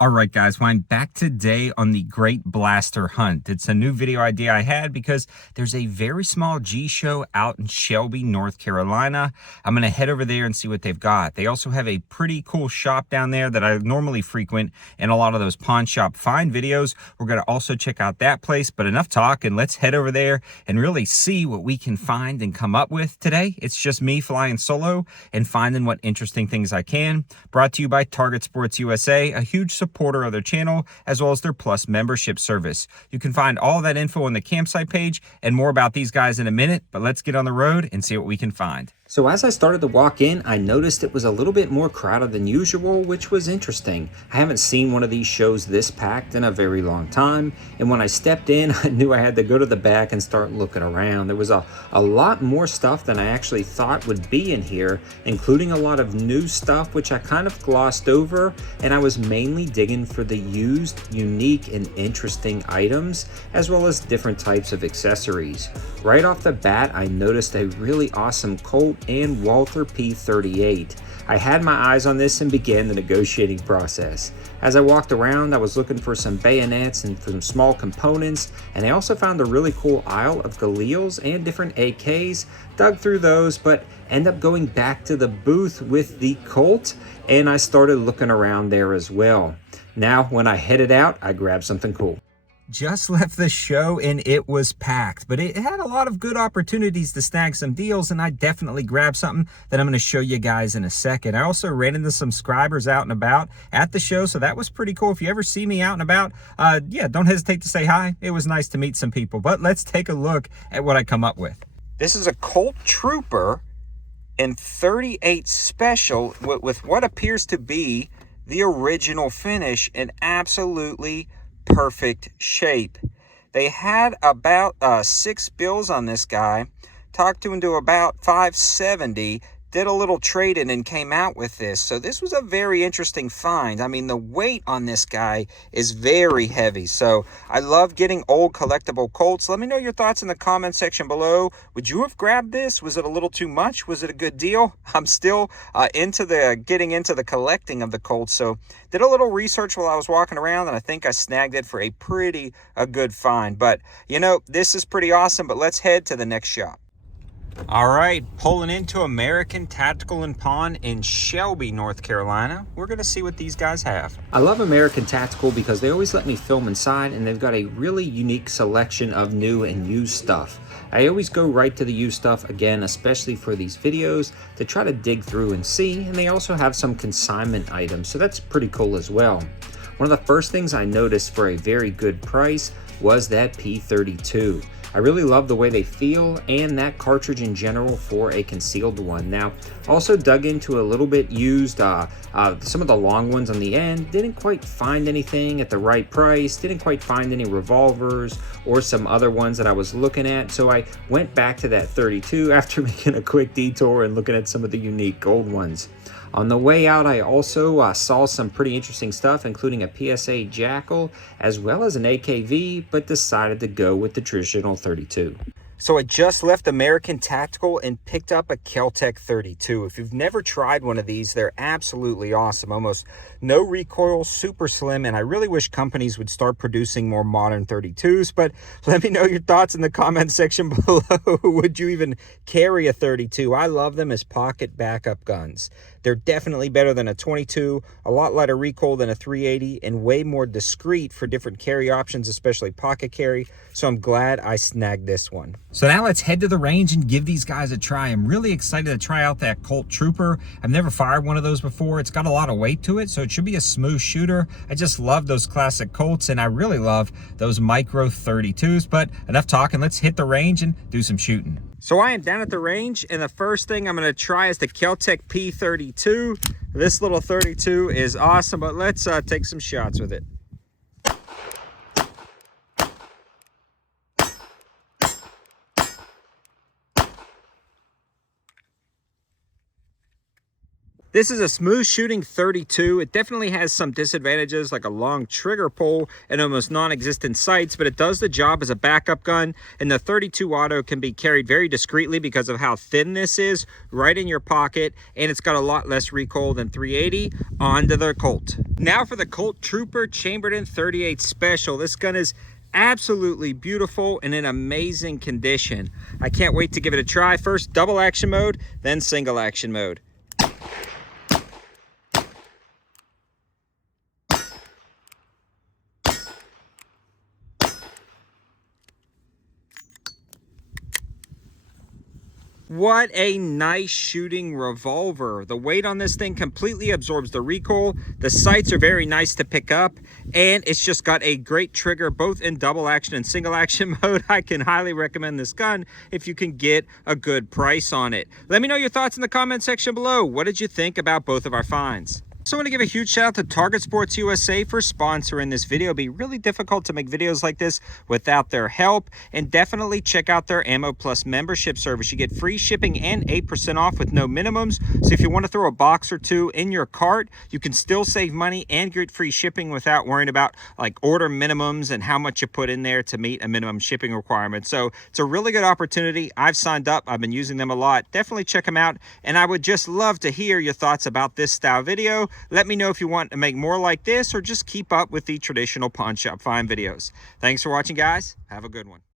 All right, guys, well, I'm back today on the Great Blaster Hunt. It's a new video idea I had because there's a very small G show out in Shelby, North Carolina. I'm going to head over there and see what they've got. They also have a pretty cool shop down there that I normally frequent in a lot of those pawn shop find videos. We're going to also check out that place, but enough talk, and let's head over there and really see what we can find and come up with today. It's just me flying solo and finding what interesting things I can. Brought to you by Target Sports USA, a huge supporter of their channel, as well as their Plus membership service. You can find all that info on the campsite page and more about these guys in a minute, but let's get on the road and see what we can find. So as I started to walk in, I noticed it was a little bit more crowded than usual, which was interesting. I haven't seen one of these shows this packed in a very long time, and when I stepped in, I knew I had to go to the back and start looking around. There was a lot more stuff than I actually thought would be in here, including a lot of new stuff, which I kind of glossed over, and I was mainly digging for the used, unique, and interesting items, as well as different types of accessories. Right off the bat, I noticed a really awesome Colt and Walther P38. I had my eyes on this and began the negotiating process. As I walked around, I was looking for some bayonets and for some small components, and I also found a really cool aisle of Galils and different AKs. Dug through those, but ended up going back to the booth with the Colt, and I started looking around there as well. Now, when I headed out, I grabbed something cool. Just left the show and it was packed, but it had a lot of good opportunities to snag some deals, and I definitely grabbed something that I'm going to show you guys in a second. I also ran into some subscribers out and about at the show, so that was pretty cool. If you ever see me out and about, yeah, don't hesitate to say hi. It was nice to meet some people, but let's take a look at what I come up with. This is a Colt Trooper in 38 Special with what appears to be the original finish in absolutely perfect shape. They had about 6 bills on this guy, talked to him to about 570, did a little trade-in and came out with this. So this was a very interesting find. I mean, the weight on this guy is very heavy. So I love getting old collectible Colts. Let me know your thoughts in the comment section below. Would you have grabbed this? Was it a little too much? Was it a good deal? I'm still getting into the collecting of the Colts. So did a little research while I was walking around, and I think I snagged it for a good find. But you know, this is pretty awesome, but let's head to the next shop. All right, pulling into American Tactical and Pawn in Shelby, North Carolina. We're going to see what these guys have. I love American Tactical because they always let me film inside, and they've got a really unique selection of new and used stuff. I always go right to the used stuff again, especially for these videos, to try to dig through and see, and they also have some consignment items, so that's pretty cool as well. One of the first things I noticed for a very good price was that P32. I really love the way they feel and that cartridge in general for a concealed one. Now, also dug into a little bit used, some of the long ones on the end. Didn't quite find anything at the right price. Didn't quite find any revolvers or some other ones that I was looking at. So I went back to that 32 after making a quick detour and looking at some of the unique gold ones. On the way out, I also saw some pretty interesting stuff, including a PSA Jackal, as well as an AKV, but decided to go with the traditional 32. So I just left American Tactical and picked up a Kel Tec 32. If you've never tried one of these, they're absolutely awesome. Almost no recoil, super slim, and I really wish companies would start producing more modern 32s, but let me know your thoughts in the comment section below. Would you even carry a 32? I love them as pocket backup guns. They're definitely better than a 22, a lot lighter recoil than a 380, and way more discreet for different carry options, especially pocket carry, so I'm glad I snagged this one. So now let's head to the range and give these guys a try. I'm really excited to try out that Colt Trooper. I've never fired one of those before. It's got a lot of weight to it, so it should be a smooth shooter. I just love those classic Colts, and I really love those micro 32s, but enough talking. Let's hit the range and do some shooting. So I am down at the range, and the first thing I'm going to try is the Kel Tec P32. This little 32 is awesome, but let's take some shots with it. This is a smooth shooting 32. It definitely has some disadvantages like a long trigger pull and almost non-existent sights, but it does the job as a backup gun. And the 32 auto can be carried very discreetly because of how thin this is, right in your pocket, and it's got a lot less recoil than 380. Onto the Colt. Now for the Colt Trooper Chambered in 38 Special. This gun is absolutely beautiful and in amazing condition. I can't wait to give it a try. First double action mode, then single action mode. What a nice shooting revolver. The weight on this thing completely absorbs the recoil. The sights are very nice to pick up, and it's just got a great trigger both in double action and single action mode. I can highly recommend this gun if you can get a good price on it. Let me know your thoughts in the comment section below. What did you think about both of our finds? So I want to give a huge shout out to Target Sports USA for sponsoring this video. It'd be really difficult to make videos like this without their help. And definitely check out their Ammo Plus membership service. You get free shipping and 8% off with no minimums. So if you want to throw a box or two in your cart, you can still save money and get free shipping without worrying about like order minimums and how much you put in there to meet a minimum shipping requirement. So it's a really good opportunity. I've signed up. I've been using them a lot. Definitely check them out. And I would just love to hear your thoughts about this style video. Let me know if you want to make more like this or just keep up with the traditional pawn shop find videos. Thanks for watching, guys. Have a good one.